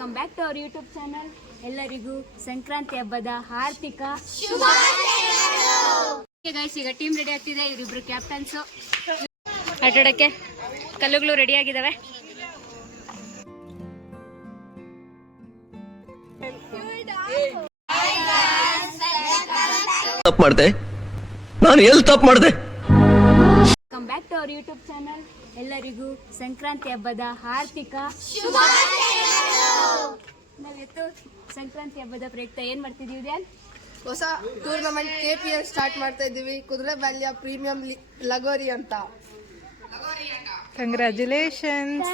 Welcome back to our YouTube channel. ಎಲ್ಲರಿಗೂ ಸಂಕ್ರಾಂತಿ ಹಬ್ಬದ ಹಾರ್ದಿಕ ಗೈಸ್. ಈಗ ಟೀಮ್ ರೆಡಿ ಆಗ್ತಿದೆ. ಇವರಿಬ್ರು ಕ್ಯಾಪ್ಟನ್ಸ್. ಆಟಾಡಕ್ಕೆ ಕಲ್ಲುಗಳು ರೆಡಿ ಆಗಿದಾವೆ. ತಪ್ಪು ಮಾಡಿದೆ, ನಾನು ಎಲ್ಲಿ ತಪ್ಪು ಮಾಡಿದೆ? Welcome back to our YouTube channel. ಎಲ್ಲರಿಗೂ ಸಂಕ್ರಾಂತಿ ಹಬ್ಬದ ಹಾರ್ದಿಕ ನಾವಿತ್ತು ಸಂಕ್ರಾಂತಿ ಹಬ್ಬದ ಪ್ರಯುಕ್ತ ಏನ್ ಮಾಡ್ತಿದೀವಿ ಧ್ಯಾನ್? ಹೊಸ ಟೂರ್ನಮೆಂಟ್ KPL ಸ್ಟಾರ್ಟ್ ಮಾಡ್ತಾ ಇದ್ದೀವಿ. ಕುದುರೆ ಬ್ಯಾಲ್ಯ ಪ್ರೀಮಿಯಂ ಲಗೋರಿ ಅಂತ. Congratulations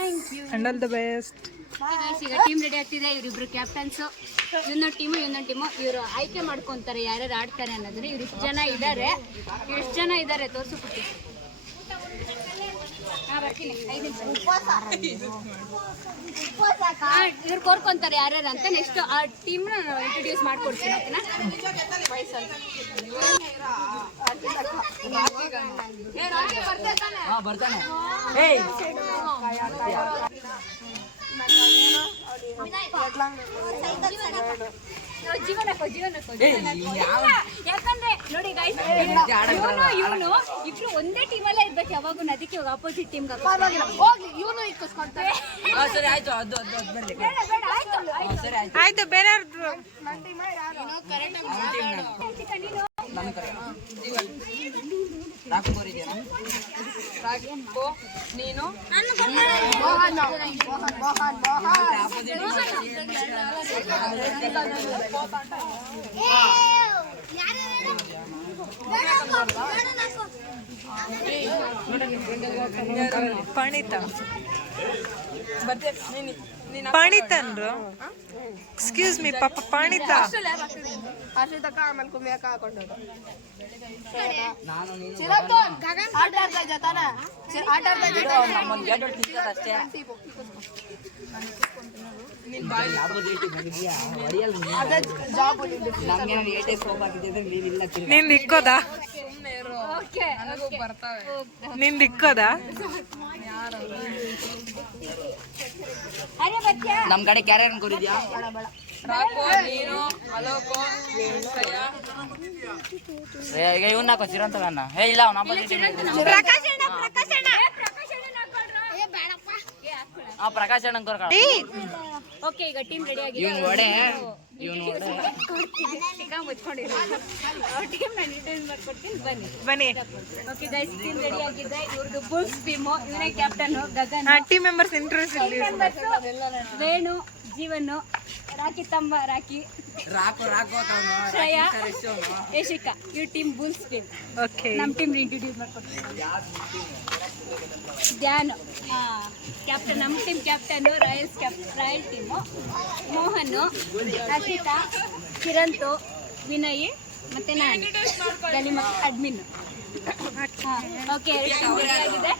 and all the best. ಈಗ ಟೀಮ್ ರೆಡಿ ಆಗ್ತಿದೆ. ಇವರಿಬ್ರು ಕ್ಯಾಪ್ಟನ್ಸ್. ಇನ್ನೊಂದು ಟೀಮು ಇವರು ಆಯ್ಕೆ ಮಾಡ್ಕೊಂತಾರೆ ಯಾರ್ಯಾರು ಆಡ್ತಾರೆ ಅನ್ನೋದನ್ನ. ಇವ್ರು ಎಷ್ಟು ಜನ ಇದ್ದಾರೆ ತೋರ್ಸುಬಿಟ್ಟು. ಇವ್ರು ಕೋರ್ಕೊಂತಾರೆ ಯಾರ್ಯಾರು ಅಂತ. ನೆಕ್ಸ್ಟ್ ಆ ಟೀಮ್ ಇಂಟ್ರೊಡ್ಯೂಸ್ ಮಾಡ್ಕೊಡ್ತೀನಿ. ಯಾಕಂದ್ರೆ ನೋಡಿ ಗೈಸ್, ಇವನು ಇಬ್ರು ಒಂದೇ ಟೀಮಲ್ಲೇ ಇರ್ಬೇಕು ಯಾವಾಗೂ. ಅದಕ್ಕೆ ಇವಾಗ ಅಪೋಸಿಟ್ ಟೀಮ್ ಆಯ್ತು. ಬೇರೆ ನೀನು ಪಾಣಿತನ್ರು. ಎಕ್ಸ್ಕ್ಯೂಸ್ ಮೀ ಪಾಪ, ಪಾಣಿತ ಹರ್ಷಿತಕ್ಕ ಆಮೇಲೆ ಕುಮ್ಯಕ್ಕ ಹಾಕೊಂಡೋದು. ನಿಂದು ಇಕ್ಕೋದಾ? ನಿಂದು ಇಕ್ಕೋದಾ? ನಮ್ ಕಡೆ ಕ್ಯಾರಿಯರ್ ಕೊಡಿದ್ಯಾ? ಇವನ್ನ ಹಾಕೋ ಚಿರಂತಗನ್ನ. ಹೇ ಇಲ್ಲ, ಅವ್ನ ಪ್ರಕಾಶ್ ಅಣ್ಣ ಕೊರ್ಕ. ಓಕೆ, ಈಗ ಟೀಮ್ ರೆಡಿ ಆಗಿದೆ. ಇವನ್ ಒಡೆ ಬನ್ನಿ. ಓಕೆ ಗೈಸ್, ಟೀಮ್ ರೆಡಿ ಆಗಿದೆ. ಇವ್ರದ್ದು ಬುಲ್ಸ್ ಟೀಮು. ಇವನೇ captain Gagan. Team members introduce ಇಲ್ಲಿ. ವೇಣು, ಜೀವನು, ರಾಕಿ ತಮ್ಮ, ರಾಕಿ, ಶ್ರೇಯಾ, ಯಶಿಕಾ. ಇವ್ರ ಟೀಮ್ ಬುಲ್ಸ್ ಟೀಮ್. ಓಕೆ, ನಮ್ಮ ಟೀಮ್ ಇಂಟ್ರೊಡ್ಯೂಸ್ ಮಾಡ್ಕೊಡ್ತೀವಿ. ಧ್ಯಾನ್ ಕ್ಯಾಪ್ಟನ್. ನಮ್ಮ team captain royal team. Mohan, Harshita, ಕಿರಂತು, ವಿನಯ್ ಮತ್ತೆ ನಾನು ಗಲಿಮಾ ಅಡ್ಮಿನ್. ಓಕೆ, ಟೀಮ್ ರೆಡಿ ಆಗಿದೆ.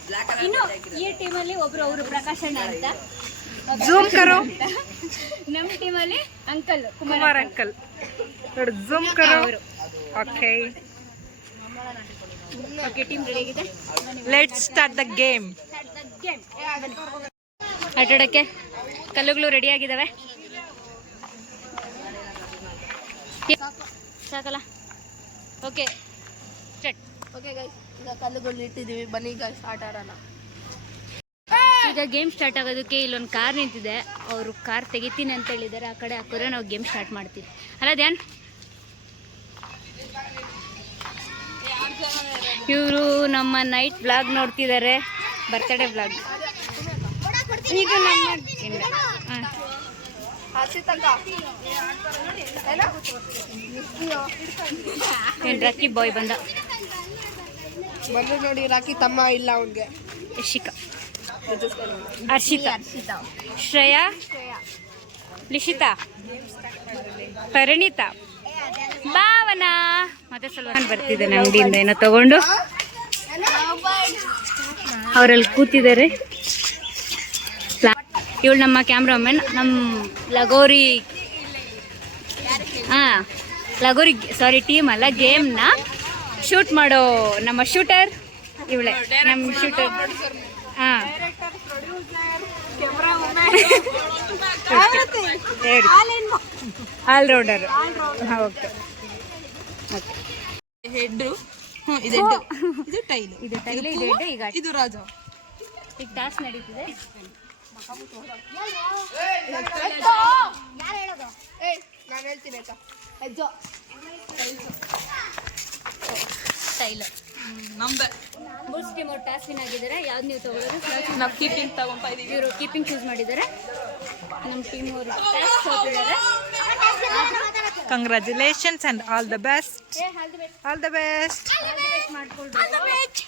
ಇನ್ನು ಈ ಟೀಮಲ್ಲಿ ಅವರು ಪ್ರಕಾಶಣ್ಣ ಅಂತ. ಝೂಮ್ ಕರೋ. ನಮ್ಮ ಟೀಮಲ್ಲಿ ಅಂಕಲ್ ಕುಮಾರ್ ಅಂಕಲ್. ಝೂಮ್ ಕರೋ. ಓಕೆ, ಓಕೆ, ಟೀಮ್ ರೆಡಿ ಆಗಿದೆ. Let's start the game. ಆಟಾಡಕ್ಕೆ ಕಲ್ಲುಗಳು ರೆಡಿ ಆಗಿದಾವೆ. ಸಾಕಲ್ಲ? Okay, start. ಓಕೆ ಗೈಸ್, ಈಗ ಕಲ್ಲುಗಳು ಇಟ್ಟಿದ್ದೀವಿ. ಬನ್ನಿ ಗೈಸ್, ಆಟ ಆಡೋಣ. ಈಗ ಗೇಮ್ ಸ್ಟಾರ್ಟ್ ಆಗೋದಕ್ಕೆ ಇಲ್ಲೊಂದು ಕಾರ್ ನಿಂತಿದೆ. ಅವರು ಕಾರ್ ತೆಗಿತೀನಿ ಅಂತ ಹೇಳಿದ್ದಾರೆ. ಆ ಕಡೆ ಹಾಕಿದ್ರೆ ನಾವು ಗೇಮ್ ಸ್ಟಾರ್ಟ್ ಮಾಡ್ತೀವಿ. ಅಲ್ಲ ಧ್ಯಾನ್? ಇವರು ನಮ್ಮ ನೈಟ್ ಬ್ಲಾಗ್ ನೋಡ್ತಿದ್ದಾರೆ. Birthday blog. ಇದು ನಮ್ಮ ರಾಕಿ ಬಾಯ್ ಬಂದ. ಬಂದು ನೋಡಿ, ರಾಕಿ ತಮ್ಮ ಇಲ್ಲ ಅವನ್ಗೆ. ಯಶಿಕಾ, ಹರ್ಷಿತಾ, ಶ್ರೇಯಾ, ಲಿಶಿತಾ, ಪರಿಣಿತಾ, ಭಾವನಾ ಮತ್ತೆ ಸಲ್ಮಾನ್ ಬರ್ತಿದ್ದಾನೆ ಅಂಗಡಿಯಿಂದ ಏನೋ ತಗೊಂಡು. ಅವರಲ್ಲಿ ಕೂತಿದ್ದಾರೆ. ಇವಳು ನಮ್ಮ ಕ್ಯಾಮ್ರಾಮನ್. ನಮ್ಮ ಲಗೋರಿ ಟೀಮ್ ಅಲ್ಲ, ಗೇಮ್ನ ಶೂಟ್ ಮಾಡೋ ನಮ್ಮ ಶೂಟರ್ ಇವಳೆ. ನಮ್ಮ ಶೂಟರ್. ಹಾಂ, ಆಲ್ರೌಂಡರ್. ಓಕೆ. ಹೆಡ್ಡು ಇದು ಟೈಲು, ಇದು ಟೈಲು, ಇದು ಹೆಡ್. ಈಗ ಇದು ರಾಜ. ಈಗ ಟಾಸ್ ನಡೀತಿದೆ. ನಾನು ಹೇಳ್ತೀನಿ ಆಯ್ತಾ. ಅಜ್ಜೋ ಟೈಲು ನಮ್ದೆ. ಬುಲ್ಸ್ ಟೀಮ್ ಅವ್ರು ಟಾಸ್ ವಿನ್ ಆಗಿದ್ದಾರೆ. ಯಾವ್ದು ನೀವು ತಗೊಳ್ಳೋದು? ನಾವು ಕೀಪಿಂಗ್ ತಗೊಂತ ಇದೀವಿ. ಇವರು ಕೀಪಿಂಗ್ ಚೂಸ್ ಮಾಡಿದ್ದಾರೆ. ನಮ್ಮ ಟೀಮ್ ಅವರು ಟಾಸ್ ಸೋತಿದ್ದಾರೆ. Congratulations and all the best. All the best. ಮಾಡ್ಕೊಳ್ರಿ. ಆಲ್ ದಿ ಬೆಸ್ಟ್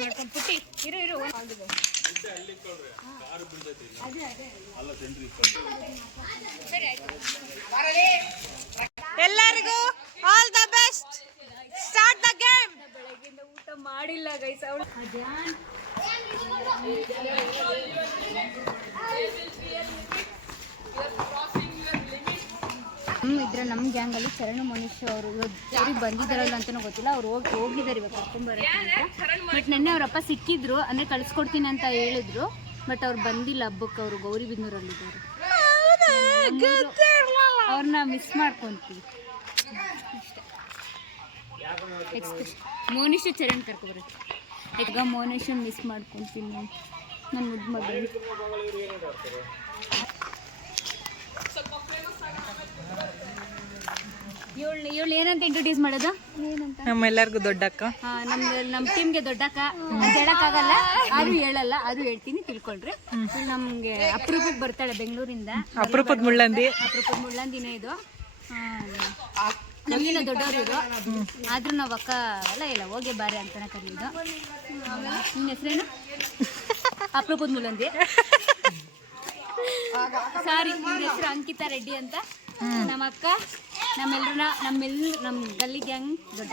ಮಾಡ್ಕೊಂಡು ಪುಟ್ಟಿ ಇರು. All the best. ಸರಿ ಆಯ್ತು. ಎಲ್ಲರಿಗೂ all the best. Start the game. ಬೆಳಗ್ಗಿಂದ ಊಟ ಮಾಡಿಲ್ಲ ಗೈಸ್. ಅವಳು ಅದ್ಯಾನ್ ಇದ್ರೆ ನಮ್ಮ ಗ್ಯಾಂಗಲ್ಲಿ ಚರಣ್ ಮನೀಶ್ ಅವರು ಅವ್ರಿಗೆ ಬಂದಿದ್ದಾರಲ್ಲ ಅಂತಲೂ ಗೊತ್ತಿಲ್ಲ. ಅವ್ರು ಹೋಗಿದ್ದಾರೆ ಇವಾಗ ಕರ್ಕೊಂಬರಕ್ಕೆ ಅಂತ. ಬಟ್ ನೆನ್ನೆ ಅವರಪ್ಪ ಸಿಕ್ಕಿದ್ರು, ಅಂದರೆ ಕಳಿಸ್ಕೊಡ್ತೀನಿ ಅಂತ ಹೇಳಿದ್ರು. ಬಟ್ ಅವ್ರು ಬಂದಿಲ್ಲ ಹಬ್ಬಕ್ಕೆ. ಅವರು ಗೌರಿಬಿದನೂರಲ್ಲಿದ್ದಾರೆ. ಅವ್ರನ್ನ ಮಿಸ್ ಮಾಡ್ಕೊತೀವಿ. ಮೋನಿಶ್ ಚರಣ್ ಕರ್ಕೊಬರುತ್ತೆ. ಈಗ ಮೋನಿಶನ್ ಮಿಸ್ ಮಾಡ್ಕೊತೀನಿ ನನ್ನ ಮುದ್ದು ಮಗಳು. ಇವಳು ಏನಂತ ಇಂಟ್ರೊಡ್ಯೂಸ್ ಮಾಡೋದು? ಏನಂತ? ನಮ್ಮೆಲ್ಲರಿಗೂ ದೊಡ್ಡಕ್ಕ. ನಮ್ಮ ಟೀಮ್ಗೆ ದೊಡ್ಡಕ್ಕ ಅಂತ ಹೇಳಕ್ಕಾಗಲ್ಲ, ಆದ್ರೂ ಹೇಳಲ್ಲ, ಆದ್ರೂ ಹೇಳ್ತೀನಿ, ತಿಳ್ಕೊಳ್ರಿ. ಇವಳು ನಮ್ಗೆ ಅಪರೂಪಕ್ಕೆ ಬರ್ತಾಳೆ ಬೆಂಗಳೂರಿಂದ. ಅಪರೂಪದ ಮುಳ್ಳಂದಿ. ಅಪರೂಪದ ಮುಳ್ಳಂದಿನೇ ಇದು. ನಮಗಿನ್ನ ದೊಡ್ಡವ್ರು ಇವರು, ಆದ್ರೂ ನಾವು ಅಕ್ಕ ಇಲ್ಲ ಹೋಗಿ ಬಾರೆ ಅಂತಾನೆ ಕರೀದು. ನಿನ್ನ ಹೆಸರೇನು? ಅಪರೂಪದ ಮುಳ್ಳಂದಿ. ಸಾರಿ, ಇವ್ರ ಹೆಸರು ಅಂಕಿತಾ ರೆಡ್ಡಿ ಅಂತ. ನಮ್ಮ ಅಕ್ಕ ನಮ್ಮ ಗಲ್ಲಿ ಗ್ಯಾಂಗ್ ದೊಡ್ಡ.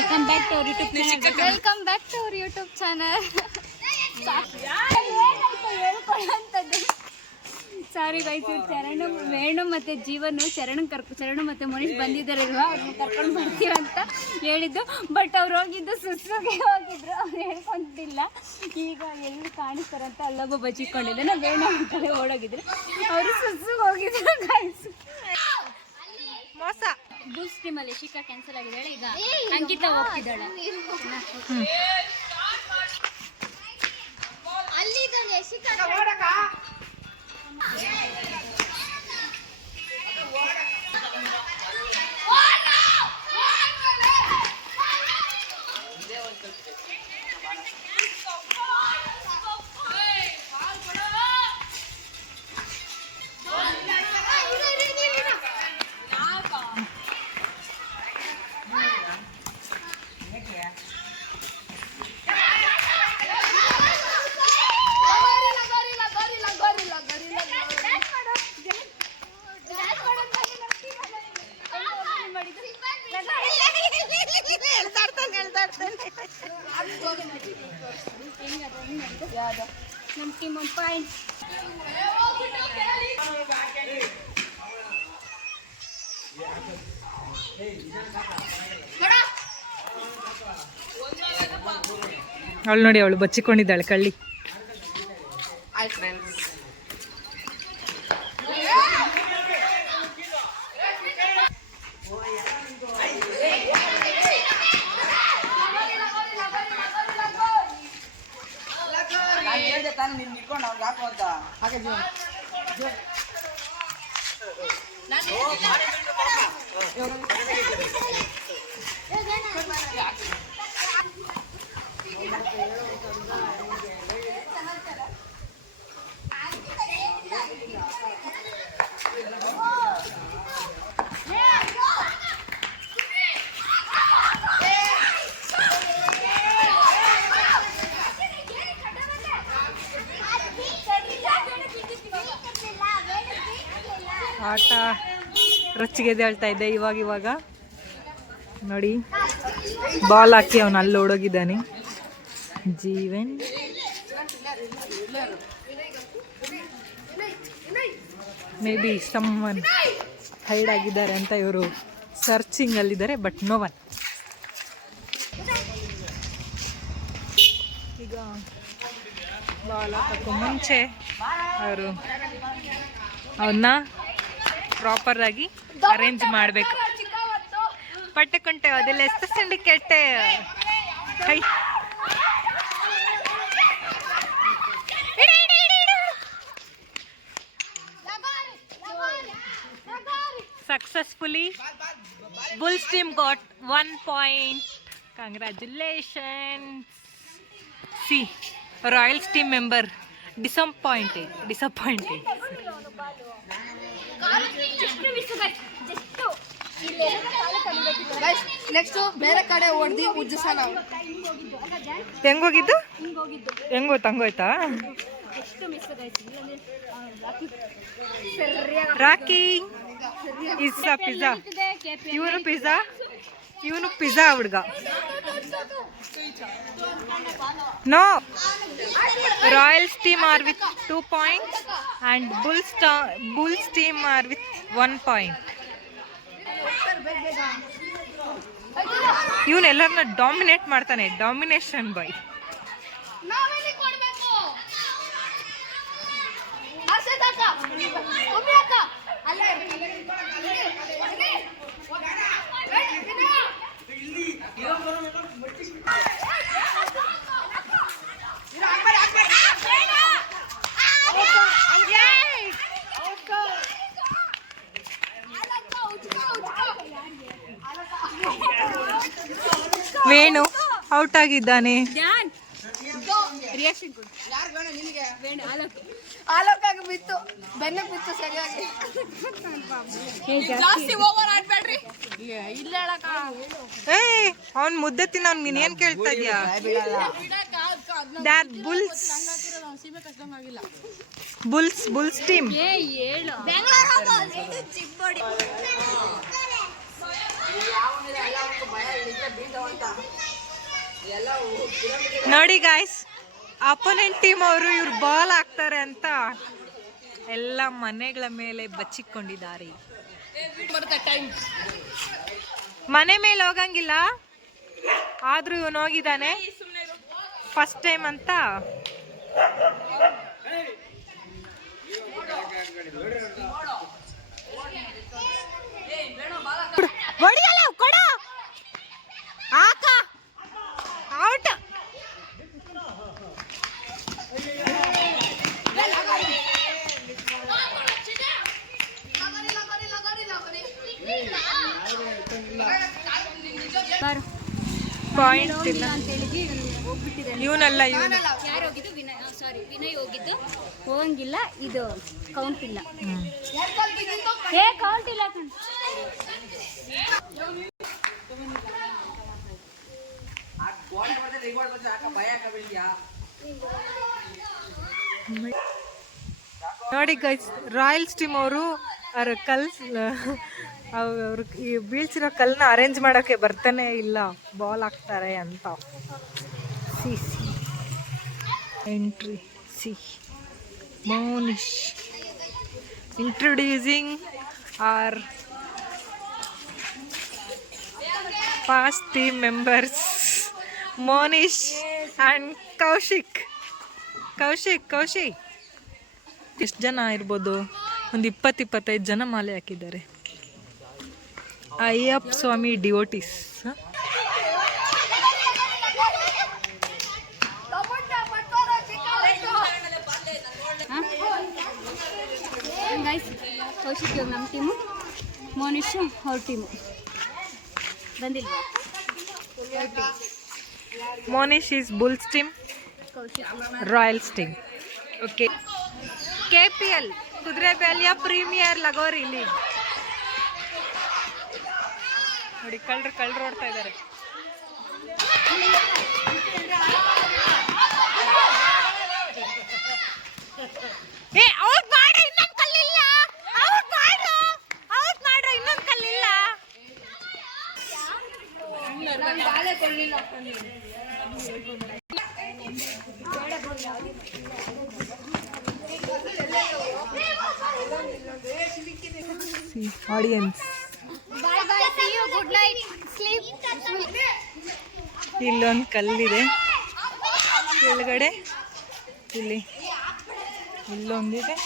Welcome back to our YouTube channel. ಹೇಳ್ಕೊಳ್ಳೋಂಥದ್ದು. ಸಾರಿ ಗೈಸ್, ಚರಣ್ ವೇಣು ಮತ್ತು ಜೀವನು ಚರಣ್ ಮತ್ತು ಮನೀಶ್ ಬಂದಿದ್ದಾರಲ್ವಾ, ಅವ್ರನ್ನ ಕರ್ಕೊಂಡು ಬರ್ತೀರಂತ ಹೇಳಿದ್ದು. ಬಟ್ ಅವ್ರು ಹೋಗಿದ್ದು ಸುಸ್ಸುಗೆ ಹೋಗಿದ್ರು. ಅವ್ರು ಹೇಳ್ಕೊಂತಿಲ್ಲ. ಈಗ ಎಲ್ಲಿ ಕಾಣಿಸ್ತಾರಂತ ಅಲ್ಲೊಬ್ಬ ಬಚ್ಚಿಕೊಂಡಿದ್ದೆ. ನಾವು ವೇಣು ಅಂತಲೇ ಓಡೋಗಿದ್ರು. ಅವರು ಸುಸ್ಸುಗೆ ಹೋಗಿದ್ರು ಗೈಸ್. ಮೋಸ. ಬುಲ್ಸ್ ಟೀಮಲ್ಲಿ ಶಿಖಾ ಕ್ಯಾನ್ಸಲ್ ಆಗಿದ್ದಾಳೆ. ಈಗ ಅಂಕಿತಾ ಹೋಗ್ತಿದ್ದಾಳೆ. ನಮ್ಮ ಟೀಮ್ ಒಂದು ಪಾಯಿಂಟ್. ಅವಳು ನೋಡಿ, ಅವಳು ಬಚ್ಚಿಕೊಂಡಿದ್ದಾಳೆ ಕಳ್ಳಿ. ಆಟ ರೊಚ್ಚಿಗೆದೇಳ್ತಾ ಇದ್ದೆ. ಇವಾಗ ನೋಡಿ, ಬಾಲ್ ಹಾಕಿ ಅವನು ಅಲ್ಲಿ ಓಡೋಗಿದ್ದಾನೆ. Jeevan maybe someone hide ಆಗಿದ್ದಾರೆ ಅಂತ ಇವರು ಸರ್ಚಿಂಗ್ ಅಲ್ಲಿದ್ದಾರೆ. But no one. ಈಗ ಬಾಲ್ ಹಾಕಕ್ಕೆ ಮುಂಚೆ ಅವರು ಅವನ್ನ ಪ್ರಾಪರಾಗಿ ಅರೇಂಜ್ ಮಾಡಬೇಕು. ಪಟ್ಟೆಕುಂಟೆ ಅದೆಲ್ಲ ಎಷ್ಟು syndicate high successfully Bulls team got 1 point. Congratulations. See, Royals team member disappointed. Next ಬೇರೆ ಕಡೆ ಹೊಡೆದಿ ಉಜ್ಜಿಸ ನಾವು. ಹೆಂಗೋಗಿದ್ದು ತಂಗೋಯ್ತಾ ರಾಕಿ ಪಿಜ್ಜಾ ಇವನು ಪಿಜ್ಜಾ ಹುಡುಗ. No, Royals team are with 2 points and Bulls team are with 1 point. ಇವನೆಲ್ಲರನ್ನ ಡಾಮಿನೇಟ್ ಮಾಡ್ತಾನೆ. ಡಾಮಿನೇಷನ್ ಬೈ ವೇಣು ಔಟ್ ಆಗಿದ್ದಾನೆ. ಆಲೋಕಾಗ ಬಿತ್ತು, ಬೆನ್ನ ಬಿತ್ತು ಸರಿಯಾಗಿ. ಅವನ್ ಮುದ್ದೆ ತಿನ್ನ ನೀನ್ ಏನ್ ಕೇಳ್ತಾ ಇದೀಯಾ? Bulls team. ನೋಡಿ ಗಾಯ್ಸ್, ಅಪೋನೆಂಟ್ ಟೀಮ್ ಅವರು ಇವ್ರು ಬಾಲ್ ಹಾಕ್ತಾರೆ ಅಂತ ಎಲ್ಲ ಮನೆಗಳ ಮೇಲೆ ಬಚ್ಚಿಕೊಂಡಿದ್ದಾರೆ. ಮನೆ ಮೇಲೆ ಹೋಗಂಗಿಲ್ಲ, ಆದ್ರೂ ಇವನು ಹೋಗಿದ್ದಾನೆ ಫಸ್ಟ್ ಟೈಮ್ ಅಂತ. ಔಟ್. ಪಾಯಿಂಟ್ ಇಲ್ಲ ಅಂತ ಹೇಳಿದ್ವಿ, ಹೋಗ್ಬಿಟ್ಟಿದ್ದಾನೆ. ಇವನಲ್ಲ, ಇವನು ಯಾರು ಹೋಗಿದ್ದು? ವಿನಯ್ ಹೋಗಿದ್ದು. ಹೋಗಂಗಿಲ್ಲ, ಇದು ಕೌಂಟ್ ಇಲ್ಲ. ಕೌಂಟ್ ಇಲ್ಲ ಕಣ್. ನೋಡಿ ಗೈಸ್, ರಾಯಲ್ಸ್ ಟೀಮ್ ಅವರು ಅವ್ರು ಈ ಬೀಳ್ಸಿರೋ ಕಲ್ಲನ್ನ ಅರೇಂಜ್ ಮಾಡೋಕ್ಕೆ ಬರ್ತಾನೆ ಇಲ್ಲ, ಬಾಲ್ ಹಾಕ್ತಾರೆ ಅಂತ. Entry Monish introducing our past team members, Monish and Kaushik. ಎಷ್ಟು ಜನ ಇರ್ಬೋದು? ಒಂದು 20-25 ಜನ ಮಾಲೆ ಹಾಕಿದ್ದಾರೆ. ಅಯ್ಯಪ್ಪ ಸ್ವಾಮಿ ಡಿವೋಟಿಸ್. ಕೌಶಿಕ್ ನಮ್ಮ ಟೀಮು, ಮೋನಿಶ್ ಅವ್ರ ಟೀಮು ಬಂದಿಲ್ಲ. Monish is Bulls team, Royals team. Okay. KPL ಕುದುರೆಬೇಲಿಯ ಪ್ರೀಮಿಯರ್ ಲಗೋರಿ ಲೀಗ್. ನೋಡಿ, ಕಳ್ಳರು ಓಡ್ತಾ ಇದ್ದಾರೆ. ಔಟ್ ಮಾಡು, ಇನ್ನೊಂದು ಕಲ್ಲಿಲ್ಲ. ಔಟ್ ಮಾಡ್ರ, ಇನ್ನೊಂದು ಕಲ್ಲಿಲ್ಲ. ಆಡಿಯನ್ಸ್, ಇಲ್ಲೊಂದು ಕಲ್ಲಿದೆ ಕೆಳಗಡೆ. ಇಲ್ಲಿ ಇಲ್ಲೊಂದಿದೆ.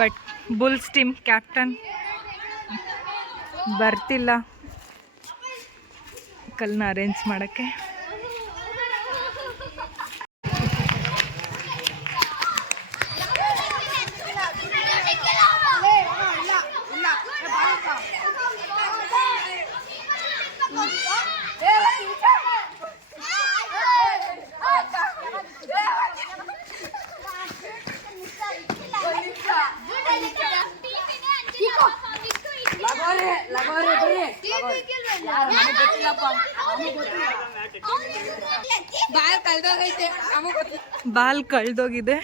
ಬಟ್ ಬುಲ್ಸ್ ಟೀಮ್ ಕ್ಯಾಪ್ಟನ್ ಬರ್ತಿಲ್ಲ ಕಲ್ಲನ್ನ ಅರೇಂಜ್ ಮಾಡೋಕ್ಕೆ. ಬಾಲ್ ಕಳ್ದೋಗಿದೆ,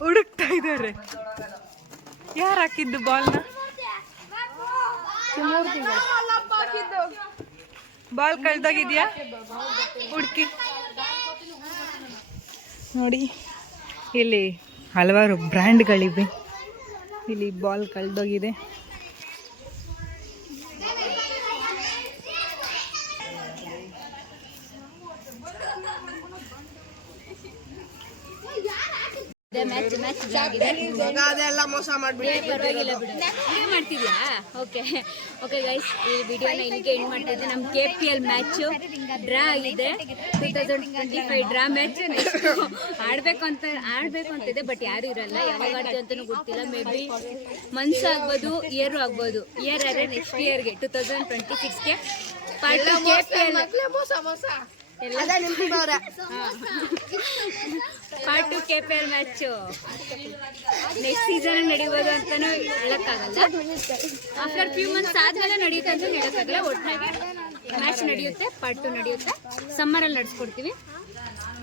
ಹುಡುಕ್ತಾ ಇದ್ದಾರೆ. ಯಾರು ಹಾಕಿದ್ದು ಬಾಲ್ನ? ಬಾಲ್ ಕಳ್ದೋಗಿದ್ಯಾ? ಹುಡುಕಿ ನೋಡಿ, ಇಲ್ಲಿ ಹಲವಾರು ಬ್ರ್ಯಾಂಡ್ಗಳಿವೆ. ಇಲ್ಲಿ ಬಾಲ್ ಕಳ್ದೋಗಿದೆ. ಅದೆಲ್ಲ ಮೋಸ ಮಾಡ್ಬಿಟ್ಟು ಪರವಾಗಿಲ್ಲ ಬಿಡು. ಏನು ಮಾಡ್ತಿದ್ಯಾ? ಓಕೆ ಓಕೆ ಗೈಸ್, ಈ ವಿಡಿಯೋನ ಇಲ್ಲಿಗೆ ಎಂಡ್ ಮಾಡ್ತಾ ಇದ್ದೆ. ನಮ್ಮ KPL ಮ್ಯಾಚು ಡ್ರಾ ಆಗಿದೆ. 2025 ಡ್ರಾ ಮ್ಯಾಚ್. ನೆಕ್ಸ್ಟ್ ಆಡಬೇಕು ಅಂತಿದೆ, ಬಟ್ ಯಾರು ಇರಲ್ಲ. ಯಾವಾಗ ಆಡ್ತೀವಿ ಅಂತಲೂ ಗೊತ್ತಿಲ್ಲ. ಮೇ ಬಿ ಮಂತ್ಸ್ ಆಗ್ಬೋದು, ಇಯರು ಆಗ್ಬೋದು. ಇಯರ್ ಆದರೆ ನೆಕ್ಸ್ಟ್ ಇಯರ್ಗೆ 2026ಗೆ part KPL part 2 KPL match next season ನಡೆಯುವುದು ಅಂತಾನೂ ಹೇಳಕ್ಕಾಗಲ್ಲ. ಆಫ್ಟರ್ ಫ್ಯೂ ಮಂತ್ಸ್ ಆದ್ಮೇಲೆ ನಡೆಯುತ್ತೆ ಅಂತ ಹೇಳಕ್ಕಾಗಲ್ಲ. ಒಟ್ಟಿನಾಗೆ ಮ್ಯಾಚ್ ನಡೆಯುತ್ತೆ, ಪಾರ್ಟ್ 2 ನಡೆಯುತ್ತೆ. ಸಮ್ಮರಲ್ಲಿ ನಡೆಸ್ಕೊಡ್ತೀವಿ.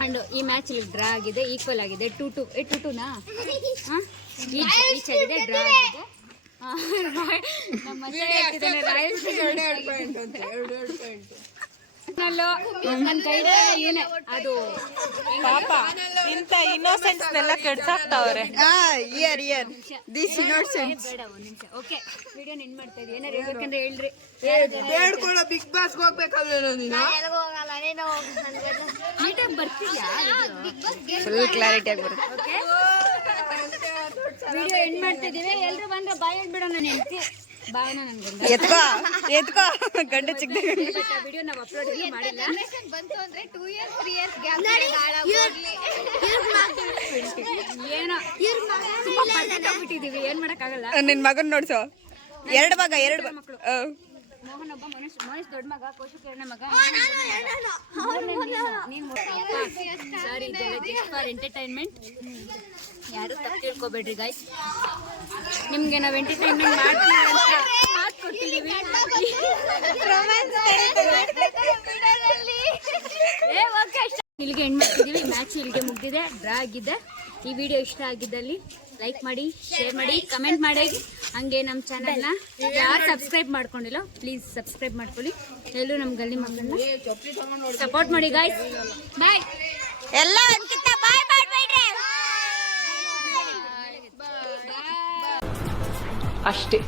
ಅಂಡ್ ಈ ಮ್ಯಾಚ್ ಡ್ರಾ ಆಗಿದೆ, ಈಕ್ವಲ್ ಆಗಿದೆ. 2-2ನಾ ಈಚ್ ಆಗಿದೆ, ಡ್ರಾ ಆಗಿದೆ. ನಮ್ಮ ಹೇಳ್ತಿದ್ದಾನೆ ನನ್ನ ಕೈ ಏನೇ ಅದು ಪಾಪ ಇಂಥ ಇನ್ನೋಸೆನ್ಸ್ನೆಲ್ಲ ಕೆಡ್ಸಾಕ್ತಾವ್ರೆ. ಬೇಡ ಒಂದ್ ನಿಮಿಷ. ಓಕೆ, ವಿಡಿಯೋ ಎಂಡ್ ಮಾಡ್ತಾ ಇದೀವಿ. ಏನಾರು ಹೇಳ್ಬೇಕಂದ್ರೆ ಹೇಳ್ರಿ. ಹೇಳ್ಕೊಳ್ಳೋ ಬಿಗ್ ಬಾಸ್ ಹೋಗ್ಬೇಕಲ್ಲ ನೀನು. ನೀಟಾಗಿ ಬರ್ತೀಯಾ? ಫುಲ್ ಕ್ಲಾರಿಟಿ ಆಗಿ ಬರುತ್ತೆ. ಓಕೆ, ವಿಡಿಯೋ ಎಂಡ್ ಮಾಡ್ತಾ ಇದೀವಿ. ಎಲ್ರು ಬಂದ್ರೆ ಬಾಯ್ ಹೇಳ್ಬಿಡೋಣ. ನಾನು ಹೇಳ್ತಿ ಭಾವನ ನನ್ ಗಂಡ ಎತ್ಕೋ ಗಂಡ ಚಿಕ್ಕ ವಿಡಿಯೋ ನಾವು ಅಪ್ಲೋಡ್ ಎಲ್ಲ ಮಾಡಿಲ್ಲ. ಏನೋ ಬಿಟ್ಟಿದೀವಿ, ಏನ್ ಮಾಡಕ್ಕಾಗಲ್ಲ. ನಿನ್ ಮಗನ್ ನೋಡ್ಸೋ. ಎರಡು ಮಕ್ಕಳು. ಮೋಹನ್ ಒಬ್ಬ, ಮನೀಶ್ ದೊಡ್ಡ ಮಗ, ಕೌಶಿಕ್ ಎರಡನೇ ಮಗ. ಸಾರಿ, ಇದೆಲ್ಲ ಜಸ್ಟ್ ಫಾರ್ ಎಂಟರ್ಟೈನ್ಮೆಂಟ್. ಯಾರು ತಪ್ಪು ತಿಳ್ಕೊಬೇಡ್ರಿ ಗೈಸ್. ನಿಮ್ಗೆ ನಾವು ಎಂಟರ್ಟೈನ್ಮೆಂಟ್ ಮಾಡ್ತೀವಿ ಅಂತ ಮಾತು ಕೊಟ್ಟಿದ್ದೀವಿ. ಇಲ್ಲಿಗೆ ಎಂಡ್ ಮಾಡ್ತಿದ್ದೀವಿ. ಮ್ಯಾಚ್ ಇಲ್ಲಿಗೆ ಮುಗಿದಿದೆ, ಡ್ರಾ ಆಗಿದೆ. ಈ ವಿಡಿಯೋ ಇಷ್ಟ ಆಗಿದ್ದಲ್ಲಿ ಲೈಕ್ ಮಾಡಿ, ಶೇರ್ ಮಾಡಿ, ಕಮೆಂಟ್ ಮಾಡಿ. ಹಂಗೆ ನಮ್ಮ ಚಾನಲ್ನ ಯಾರು ಸಬ್ಸ್ಕ್ರೈಬ್ ಮಾಡ್ಕೊಂಡಿಲ್ಲ ಪ್ಲೀಸ್ ಸಬ್ಸ್ಕ್ರೈಬ್ ಮಾಡ್ಕೊಳ್ಳಿ. ಎಲ್ಲರೂ ನಮ್ಮ ಗಲ್ಲಿ ಮಕ್ಕಳನ್ನ ಸಪೋರ್ಟ್ ಮಾಡಿ ಗೈಸ್. ಬಾಯ್ ಎಲ್ಲ ಬಾಯ್ ಮಾಡ್ಬೇಡ್ರಿ ಅಷ್ಟೇ.